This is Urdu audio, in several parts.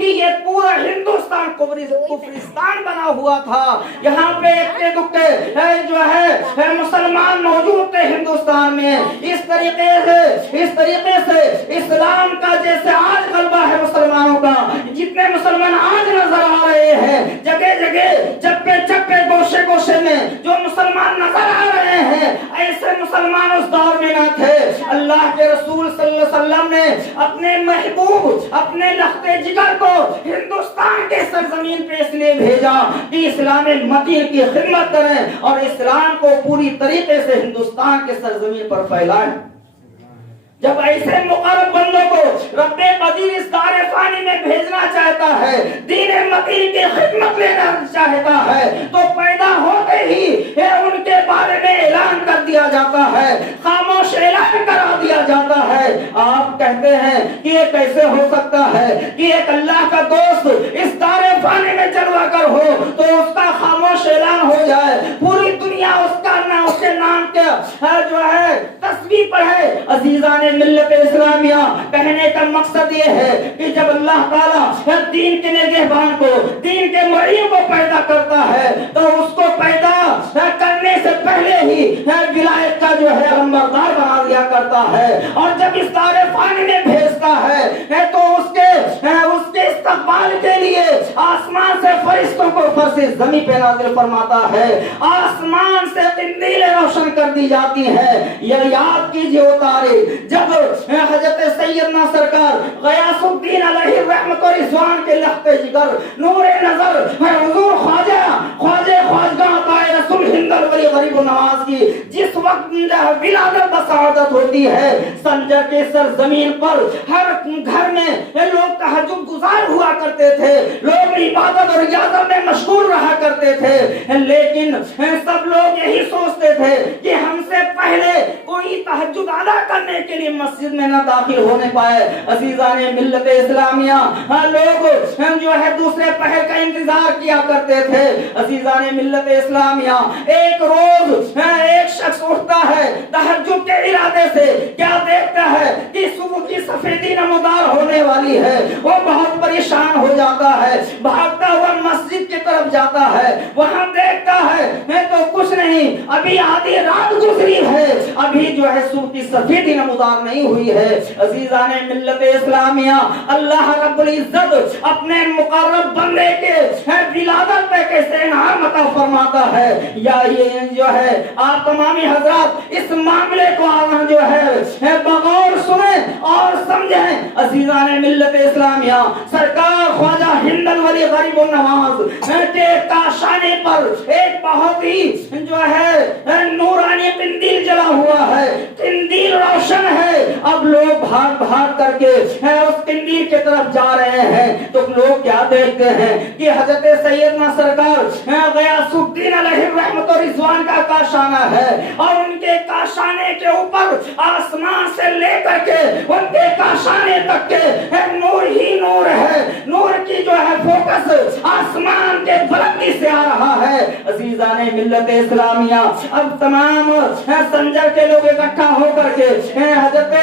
کہ یہ پورا ہندوستان کفرستان بنا ہوا تھا. یہاں پہ اکتے دکتے جو ہے مسلمان موجود تھے ہندوستان میں. اس طریقے سے اسلام کا جیسے آج غلبہ ہے مسلمانوں کا, جتنے مسلمان آج نظر آ رہے ہیں جگہ جگہ چپے چپے گوشے گوشے میں جو مسلمان نظر آ رہے ہیں, ایسے مسلمان اس دور میں نہ تھے. اللہ کے رسول صلی اللہ علیہ وسلم نے اپنے محبوب اپنے لخت جگر کو ہندوستان کے سرزمین پہ اس لیے بھیجا کہ اسلام متین کی خدمت کریں اور اسلام کو پوری طریقے سے ہندوستان کے سرزمین پر پھیلائیں. جب ایسے مقرب بندوں کو رب قدیر اس دار فانی میں بھیجنا چاہتا ہے, دین متین کی خدمت لینا چاہتا ہے, تو پیدا ہوتے ہی ان کے بارے میں اعلان کر دیا جاتا ہے, خاموش اعلان کرا دیا جاتا ہے. آپ کہتے ہیں کہ یہ کیسے ہو سکتا ہے کہ ایک اللہ کا دوست اس دار فانی میں جلوہ گر ہو تو اس کا خاموش اعلان ہو جائے, پوری دنیا اس کا نام اس کے نام کے جو ہے تسبیح پڑھے. عزیزان ملت اسلامیہ, کہنے کا مقصد یہ ہے کہ جب اللہ تعالیٰ دین کے نگہبان کو, دین کے مریم کو پیدا کرتا ہے تو اس کو پیدا کرنے سے پہلے ہی ولایت کا جو ہے نمبردار بنا دیا کرتا ہے, اور جب اس دار فانی میں بھیجتا ہے تو اس کے استقبال کے لیے آسمان سے فرشتوں کو فرش زمین پہ نازل فرماتا ہے, آسمان سے قندیلیں روشن کر دی جاتی ہیں. یہ یاد کیجئے وہ تاریخ جب حضرت سیدنا سرکار غیاث الدین علیہ رحمت و رضوان کے لخت جگر نور نظر حضور خواجگاہ عطائے رسول ہند الولی غریب النواز کی جس وقت ولادت بسعادت ہوتی ہے, سنجر کے سرزمین پر ہر گھر میں لوگ تہجد گزار ہوا کرتے تھے, لوگ عبادت اور ریاضت میں مشغول رہا کرتے تھے, لیکن سب لوگ یہی سوچتے تھے کہ ہم سے پہلے کوئی تہجد ادا کرنے کے لیے مسجد میں نہ داخل ہونے پائے. عزیزان ملت اسلامیہ, لوگ جو ہے دوسرے پہر کا انتظار کیا کرتے تھے. عزیزان ملت اسلامیہ, ایک روز ایک شخص اٹھتا ہے تہجد کے ارادے سے, کیا دیکھتا ہے کہ صبح کی سفیدی نمودار ہونے والی ہے, وہ بہت پریشان ہو جاتا ہے, بھاگتا ہوا مسجد کی طرف جاتا ہے, وہاں دیکھتا ہے میں تو کچھ نہیں, ابھی آدھی رات گزری ہے, ابھی جو ہے صبح کی سفیدی نمودار نہیں ہوئی ہے. عزیزان ملت اسلامیہ, اللہ رب العزت اپنے مقرب بندے کے ولادت پہ کیسے انعام عطا فرماتا ہے. یا یہ جو ہے آپ تمامی حضرات اس معاملے کو جو ہے بغور سنیں اور سمجھیں. عزیزان ملت اسلامیہ, سرکار خواجہ ہند الولی غریب النواز کے کاشانے پر ایک بہت ہی جو ہے نورانی قندیل جلا ہوا ہے, قندیل روشن ہے. اب لوگ بھاگ بھاگ کر کے اس قندیل کی طرف جا رہے ہیں تو لوگ کیا دیکھتے ہیں کہ حضرت سیدنا سرکار غیاث الدین علیہ رحمت و رضوان کا کاشانہ ہے, اور ان کے کاشانے کے اوپر آسمان سے لے کر کے ان کے کاشانے تک کے نور ہی نور ہے, نور کی جو ہے فوکس آسمان کے بلندی سے آ رہا ہے. عزیزان ملت اسلامیہ, اب تمام سنجر کے لوگ اکٹھا ہو کر کے حضرت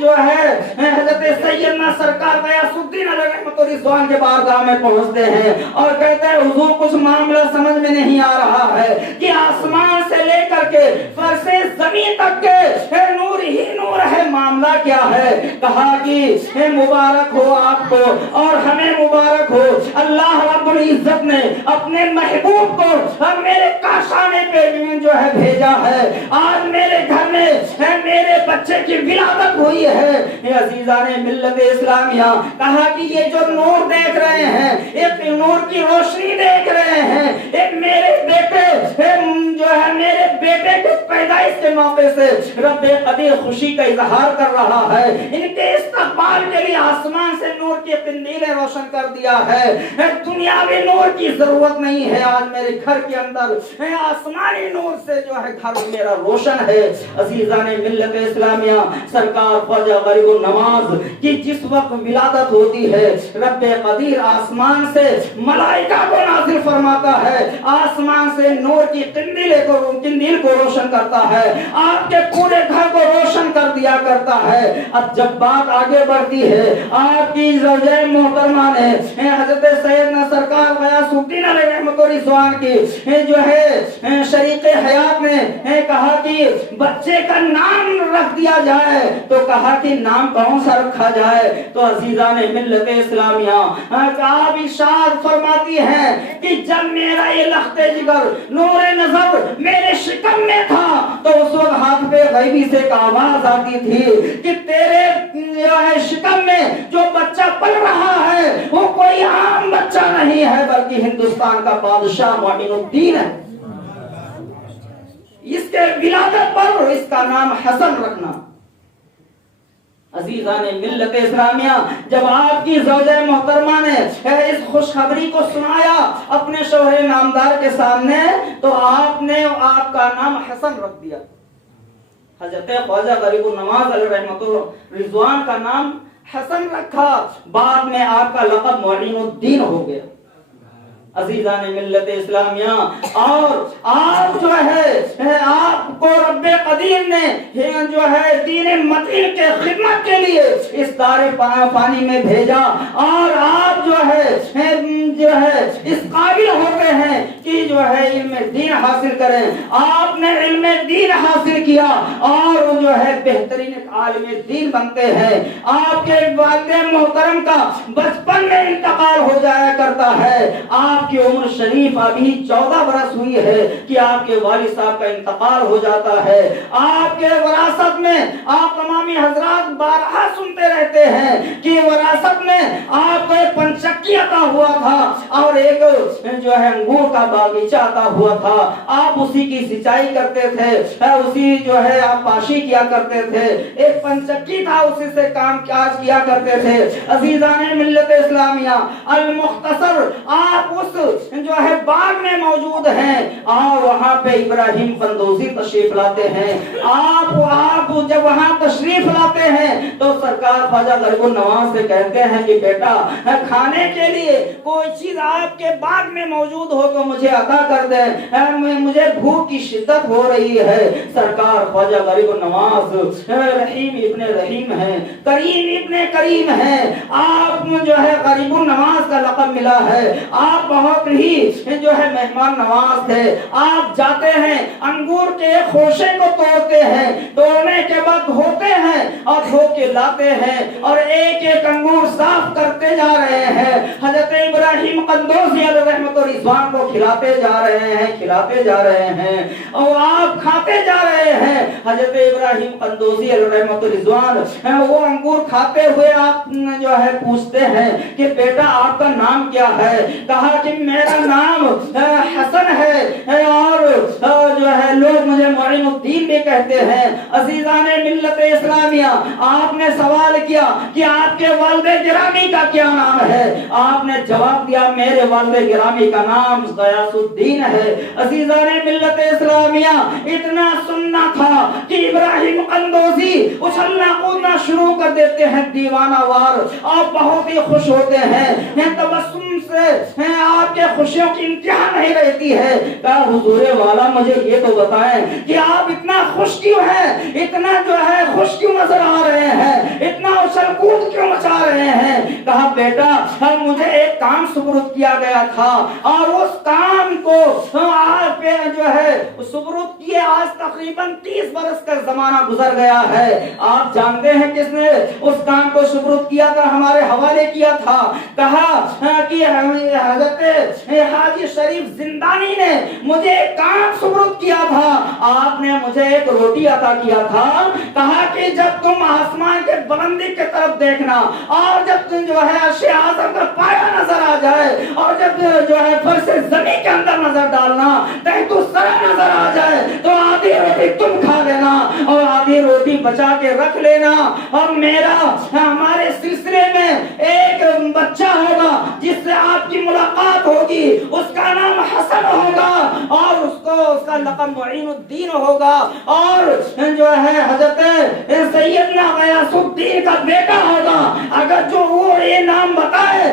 جو ہے حضرت سیدنا سرکار غیاث الدین علیہ رحمت و رضوان کے بارگاہ میں پہنچتے ہیں اور کہتے ہیں حضور کچھ معاملہ سمجھ میں نہیں آ رہا ہے کہ آسمان سے لے کر کے فرش زمین تک کے نور ہی نور ہے, معاملہ کیا ہے؟ کہا کہ مبارک ہو آپ کو اور ہمیں مبارک ہو, اللہ رب العزت نے اپنے محبوب کو میرے کاشانے پہ جو ہے بھیجا ہے, آج میرے گھر میں میرے بچے کی ولادت ہوئی ہے. عزیزان ملت اسلامیہ, کہا کہ یہ جو نور دیکھ رہے ہیں, ایک نور کی روشنی دیکھ رہے ہیں, ایک میرے بیٹے جو ہے میرے بیٹے کے پیدائش کے موقع سے رب قدیر خوشی کا اظہار کر رہا ہے. ان کے استقبال کے لیے آسمان سے نور کی قندیلیں روشن کر دیا ہے. دنیاوی نور کی ضرورت نہیں ہے, آج میرے گھر کے اندر آسمانی نور سے جو ہے گھر میرا روشن ہے. عزیزان ملت اسلامیہ, سرکار خواجہ غریب النواز کی جس وقت ولادت ہوتی ہے, رب قدیر آسمان سے ملائکہ کو نازل فرماتا ہے, آسمان سے نور کی قندیلیں دل کو روشن کرتا ہے، آپ کے پورے گھر کو روشن کر دیا کرتا ہے۔ اب جب بات آگے بڑھتی ہے، آپ کی زوجہ محترمہ نے حضرت سیدنا سرکار غیاث الدین علیہ رحمت و رضوان کی جو ہے شریک حیات نے کہا کہ بچے کا نام رکھ دیا جائے، تو کہا کہ نام کون سا رکھا جائے؟ تو عزیزان ملت اسلامیہ آپ ارشاد فرماتی ہیں کہ جب میرا یہ لخت جگر نور نظر میرے شکم میں تھا تو اس وقت ہاتھ پہ غیبی سے ایک آواز آتی تھی کہ تیرے شکم میں جو بچہ پل رہا ہے وہ کوئی عام بچہ نہیں ہے بلکہ ہندوستان کا بادشاہ معین الدین ہے، اس کے ولادت پر اس کا نام حسن رکھنا۔ عزیزان ملت اسلامیہ، جب آپ کی زوجہ محترمہ نے اس خوشخبری کو سنایا اپنے شوہر نامدار کے سامنے، تو آپ نے آپ کا نام حسن رکھ دیا۔ حضرت خواجہ غریب النواز علیہ رحمت رضوان کا نام حسن رکھا، بعد میں آپ کا لقب معین الدین ہو گیا۔ عزیزان ملت اسلامیہ، اور آپ جو ہے آپ کو رب قدیر نے جو ہے دین متین کے خدمت کے لیے اس دار فانی میں بھیجا، اور آپ جو ہے اس قابل ہوتے ہیں کہ جو ہے علم دین حاصل کریں۔ آپ نے علم دین حاصل کیا اور جو ہے بہترین عالم دین بنتے ہیں۔ آپ کے والد محترم کا بچپن میں انتقال ہو جایا کرتا ہے، آپ کی عمر شریف ابھی 14 برس ہوئی ہے کہ آپ کے والد صاحب کا انتقال ہو جاتا ہے۔ آپ کے وراثت میں آپ تمامی حضرات بارہا سنتے رہتے ہیں کہ وراثت میں آپ کو ایک پنچکی عطا ہوا تھا اور ایک جو ہے انگور کا باغیچہ عطا ہوا تھا، آپ اسی کی سچائی کرتے تھے، اسی جو ہے آپ پاشی کیا کرتے تھے، ایک پنچکی تھا اسی سے کام کاج کیا کرتے تھے۔ عزیزان ملت اسلامیہ، المختصر آپ اس جو ہے باغ میں موجود ہیں اور وہاں پہ ابراہیم قندوزی تشریف لاتے ہیں۔ آپ جب وہاں تشریف لاتے ہیں تو سرکار خواجہ غریب النواز سے کہتے ہیں کہ بیٹا کھانے کے لیے کوئی چیز آپ کے باغ میں موجود ہو تو مجھے عطا کر دیں، مجھے بھوک کی شدت ہو رہی ہے۔ سرکار خواجہ غریب النواز رحیم ابن رحیم ہیں، کریم ابن کریم ہیں، آپ جو ہے غریب النواز کا لقب ملا ہے، آپ بہت ہی جو ہے مہمان نواز تھے۔ آپ جاتے ہیں انگور کے خوشے کو توڑتے ہیں، توڑنے کے بعد دھوتے ہیں اور دھو کے لاتے ہیں اور ایک ایک انگور صاف کرتے جا رہے ہیں، حضرت ابراہیم قندوزی علیہ رحمت و رضوان کو کھلاتے جا رہے ہیں، کھلاتے جا رہے ہیں اور آپ کھاتے جا رہے ہیں۔ حضرت ابراہیم قندوزی علیہ رحمت و رضوان وہ انگور کھاتے ہوئے آپ جو ہے پوچھتے ہیں کہ بیٹا آپ کا نام کیا ہے؟ کہا کہ میرا نام حسن ہے اور جو ہے لوگ مجھے معین الدین بھی کہتے ہیں۔ عزیزان ملت اسلامیہ، آپ نے سوال کیا کہ آپ کے والد گرامی کا کیا نام ہے؟ آپ نے جواب دیا میرے والد گرامی کا نام غیاث الدین ہے۔ عزیزان ملت اسلامیہ، اتنا سننا تھا کہ ابراہیم قندوزی اچھلنا کودنا شروع کر دیتے ہیں دیوانہ وار، آپ بہت ہی خوش ہوتے ہیں، تبسم سے آپ کے خوشیوں کی انتہا نہیں رہتی ہے۔ کہا حضور والا مجھے یہ تو بتائیں کہ آپ اتنا خوش کیوں ہیں، اتنا جو ہے خوش کیوں نظر آ رہے ہیں، اتنا اچھل کود کیوں مچا رہے ہیں؟ کہا بیٹا مجھے ایک کام سپرد کیا گیا تھا اور اس کام کو آپ جو ہے سپرد کیے آج تقریباً 30 برس کا زمانہ گزر گیا ہے۔ آپ جانتے ہیں کس نے اس کام کو سپرد کیا تھا، ہمارے حوالے کیا تھا؟ کہا کہ حضرت حاجی شریف زندانی نے مجھے ایک کام سپرد کیا تھا، آپ نے مجھے ایک روٹی عطا کیا تھا، کہا کہ جب تم آسمان کے بلندی کی طرف دیکھنا اور جب تم جو ہے عرش اعظم کا پایا نظر آ جائے اور جب جو ہے فرش زمین کے اندر نظر ڈالنا تحت الثرى نظر آ جائے تو آدھی روٹی تم کھا لینا اور آدھی روٹی بچا کے رکھ لینا، اور میرا ہمارے سلسلے میں ایک بچہ ہوگا جس سے آپ کی ملاقات ہوگی، اس کا نام حسن ہوگا اور اس کا لقب معین الدین ہوگا اور جو ہے حضرت سیدنا غیاث الدین کا بیٹا ہوگا۔ اگر جو وہ یہ نام بتائے